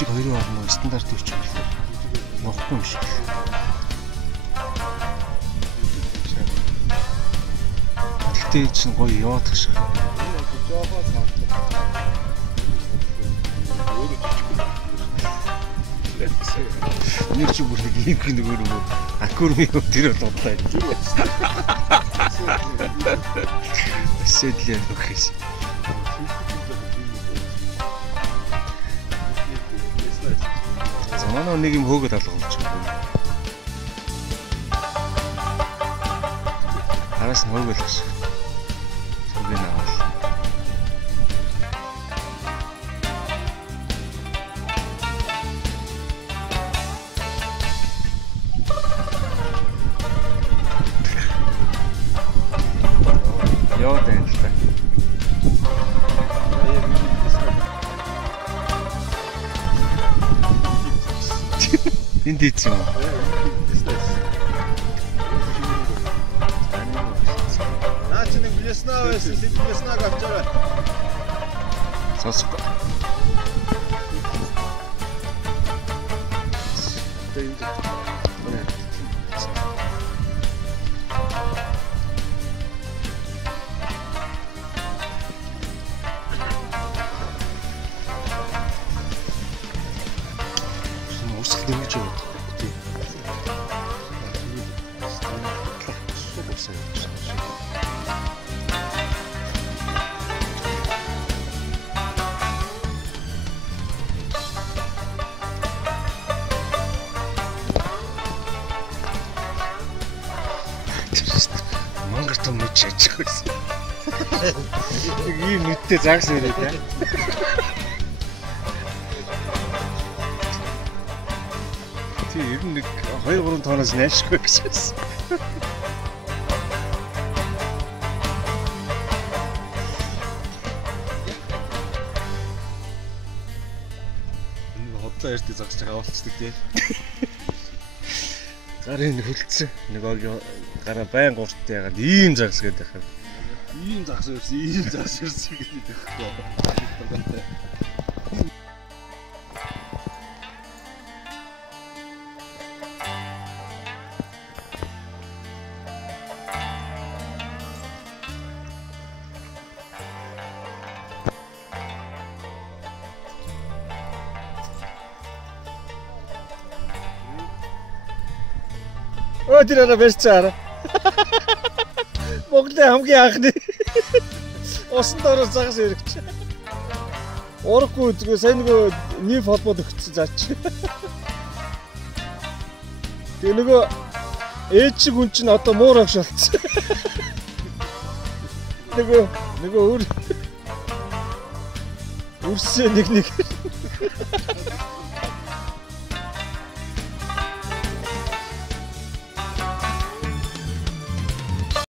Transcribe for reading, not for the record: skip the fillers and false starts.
чиг хоёрын хооронд стандарт өвч ногохгүй юм шиг. Тэгтээ чинь гоё яваадах шиг. Жохоо санагдав. Нэг ч бүр нэг юм нөгөө аквариум тэр бол бодлоо. Сэтлээ нөхөс. Манай нэг юм хөөгд алгуулж байгаа. Араас нь хөөгөл гэж. Цогын авал. Яа тань л та. Энд ийц юм. Наа чи нэг блеснаа байсан, сэт блеснаг авчаарай. Сонсохгүй. Усал дэмж яваад. Монгол том нүд шажих байсан. Ийм нүдтэй загс ирээд яа. Тий, ер нь нэг 2-3 тооноос найшгүй гэж байсан. Энэ хотлоо ярьтыг загсаж байгаа авалцдаг тий. Гарын хөлдсөн. Нэг гараа байн гурттай ягаад ийм загс гэдэг юм. Ийм загс ирсэн гэдэг байхгүй. Өө тэр араа барьцаар. Монголын хамгийн анхны усан дороо загас өргөч. Урахгүй зүгээр сайн нөгөө нийт холбоод өгсөн заач. Тэгээ нөгөө ээж шиг хүн чинь одоо муур агш болцсон. Нөгөө үрсээ нэг